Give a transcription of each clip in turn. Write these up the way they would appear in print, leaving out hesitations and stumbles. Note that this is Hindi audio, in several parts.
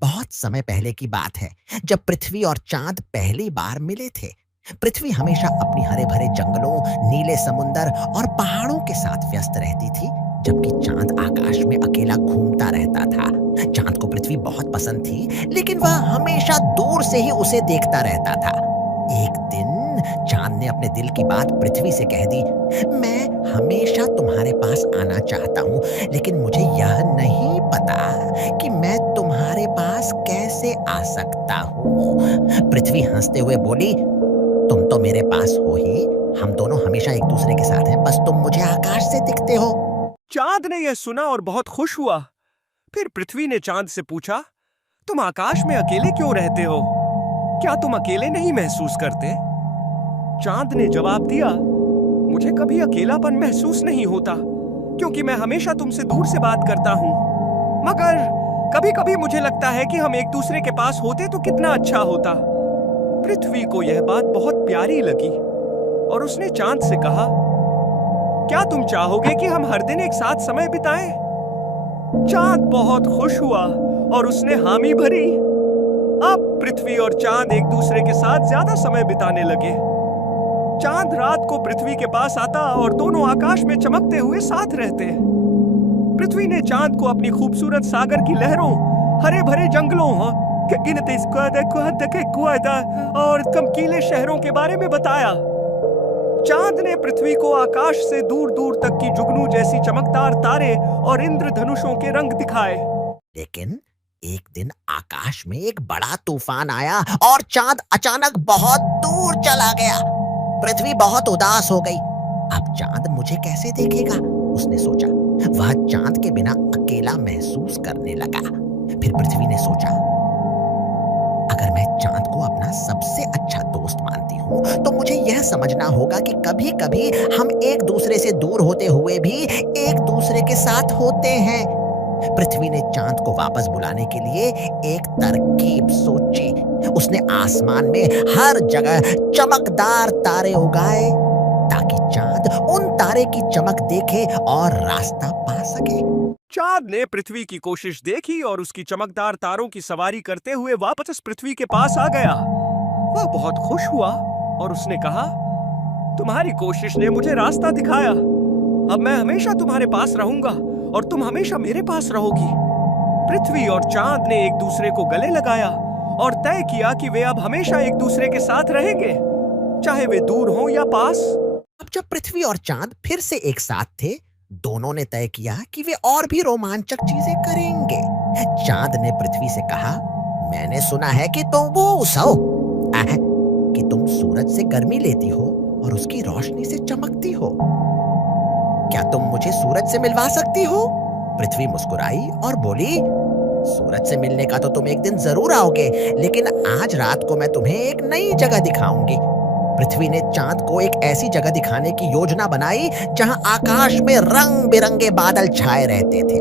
बहुत समय पहले की बात है, जब पृथ्वी और चांद पहली बार मिले थे। पृथ्वी हमेशा अपनी हरे-भरे जंगलों, नीले समुंदर और पहाड़ों के साथ व्यस्त रहती थी, जबकि चांद आकाश में अकेला घूमता रहता था। चांद को पृथ्वी बहुत पसंद थी, लेकिन वह हमेशा दूर से ही उसे देखता रहता था। एक दिन चांद ने अपने दिल की बात पृथ्वी से कह दी, मैं हमेशा तुम्हारे पास आना चाहता हूँ, लेकिन मुझे यह नहीं पता कि मैं तुम्हारे पास कैसे आ सकता हूँ। पृथ्वी हंसते हुए बोली, तुम तो मेरे पास हो ही, हम दोनों हमेशा एक दूसरे के साथ हैं, बस तुम मुझे आकाश से दिखते हो। चांद ने यह सुना और बहुत खुश हुआ। फिर पृथ्वी ने चांद से पूछा, तुम आकाश में अकेले क्यों रहते हो? क्या तुम अकेले नहीं महसूस करते? चांद ने जवाब दिया, मुझे कभी अकेलापन महसूस नहीं होता, क्योंकि मैं हमेशा तुमसे दूर से बात करता हूँ। मगर कभी-कभी मुझे लगता है कि हम एक दूसरे के पास होते तो कितना अच्छा होता। पृथ्वी को यह बात बहुत प्यारी लगी और उसने चांद से कहा, क्या तुम चाहोगे कि हम हर दिन एक साथ समय बिताएं? चांद बहुत खुश हुआ और उसने हामी भरी। अब पृथ्वी और चांद एक दूसरे के साथ ज्यादा समय बिताने लगे। चांद रात को पृथ्वी के पास आता और दोनों आकाश में चमकते हुए साथ रहते। पृथ्वी ने चांद को अपनी खूबसूरत सागर की लहरों, हरे भरे जंगलों और चमकीले शहरों के बारे में बताया। चांद ने पृथ्वी को आकाश से दूर दूर तक की जुगनू जैसी चमकदार तारे और इंद्रधनुषों के रंग दिखाए। लेकिन एक दिन आकाश में एक बड़ा तूफान आया और चांद अचानक बहुत दूर चला गया। पृथ्वी बहुत उदास हो गई। अब चांद मुझे कैसे देखेगा, उसने सोचा। वह चांद के बिना अकेला महसूस करने लगा। फिर पृथ्वी ने सोचा, अगर मैं चांद को अपना सबसे अच्छा दोस्त मानती हूँ, तो मुझे यह समझना होगा कि कभी-कभी हम एक दूसरे से दूर होते हुए भी एक दूसरे के साथ होते हैं। पृथ्वी ने चांद को वापस बुलाने के लिए एक तरकीब सोची। उसने आसमान में हर जगह चमकदार तारे उगाए, ताकि चांद उन तारे की चमक देखे और रास्ता पा सके। चांद ने पृथ्वी की कोशिश देखी और उसकी चमकदार तारों की सवारी करते हुए वापस पृथ्वी के पास आ गया। वह बहुत खुश हुआ और उसने कहा, तुम्हारी कोशिश ने मुझे रास्ता दिखाया। अब मैं हमेशा तुम्हारे पास रहूंगा और तुम हमेशा मेरे पास रहोगी। पृथ्वी और चांद ने एक दूसरे को गले लगाया और तय किया कि वे अब हमेशा एक दूसरे के साथ रहेंगे, चाहे वे दूर हों या पास। अब जब पृथ्वी और चांद फिर से एक साथ थे, दोनों ने तय किया कि वे और भी रोमांचक चीजें करेंगे। चांद ने पृथ्वी से कहा, मैंने सुना है कि तुम कि तुम सूरज से गर्मी लेती हो और उसकी रोशनी से चमकती हो। क्या तुम मुझे सूरज से मिलवा सकती हो? पृथ्वी मुस्कुराई और बोली, सूरज से मिलने का तो तुम एक दिन जरूर आओगे, लेकिन आज रात को मैं तुम्हें एक नई जगह दिखाऊंगी। पृथ्वी ने चांद को एक ऐसी जगह दिखाने की योजना बनाई जहां आकाश में रंग बिरंगे बादल छाए रहते थे।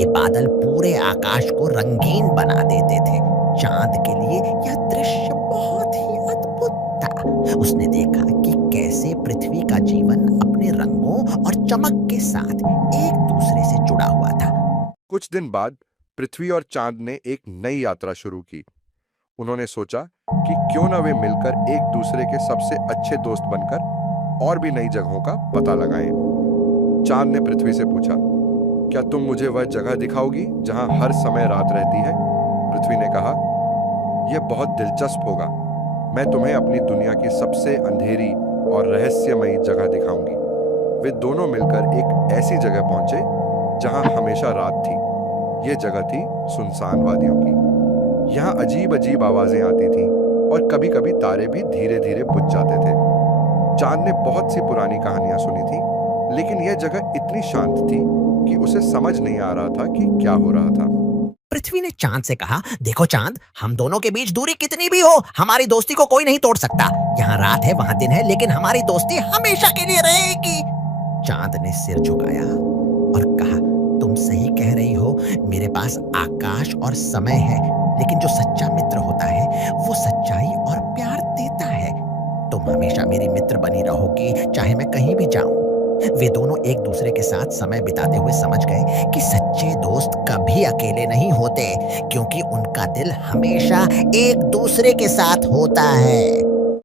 ये बादल पूरे आकाश को रंगीन बना देते थे। चांद के लिए यह दृश्य बहुत ही अद्भुत था। उसने देखा कि कैसे पृथ्वी का जीवन अपने रंगों और चमक के साथ एक दूसरे से जुड़ा हुआ था। कुछ दिन बाद पृथ्वी और चांद ने एक नई यात्रा शुरू की। उन्होंने सोचा कि क्यों न वे मिलकर एक दूसरे के सबसे अच्छे दोस्त बनकर और भी नई जगहों का पता लगाएं। चांद ने पृथ्वी से पूछा, क्या तुम मुझे वह जगह दिखाओगी जहां हर समय रात रहती है? पृथ्वी ने कहा, यह बहुत दिलचस्प होगा। मैं तुम्हें अपनी दुनिया की सबसे अंधेरी और रहस्यमयी जगह दिखाऊंगी। वे दोनों मिलकर एक ऐसी जगह पहुंचे जहां हमेशा रात थी। यह जगह थी सुनसान वादियों की। यहाँ अजीब अजीब आवाजें आती थीं और कभी-कभी तारे भी धीरे-धीरे बुझ जाते थे। चांद ने बहुत सी पुरानी कहानियां सुनी थी, लेकिन यह जगह इतनी शांत थी कि उसे समझ नहीं आ रहा था कि क्या हो रहा था। पृथ्वी ने चांद से कहा, देखो चांद, हम दोनों के बीच दूरी कितनी भी हो, हमारी दोस्ती को कोई नहीं तोड़ सकता। यहाँ रात है, वहाँ दिन है, लेकिन हमारी दोस्ती हमेशा के लिए रहेगी। चांद ने सिर झुकाया और कहा, तुम सही कह रही हो, मेरे पास आकाश और समय है, लेकिन जो सच्चा मित्र होता है वो सच्चाई और प्यार देता है। तुम हमेशा मेरी मित्र बनी रहोगी, चाहे मैं कहीं भी जाऊं। वे दोनों एक दूसरे के साथ समय बिताते हुए समझ गए कि सच्चे दोस्त कभी अकेले नहीं होते, क्योंकि उनका दिल हमेशा एक दूसरे के साथ होता है।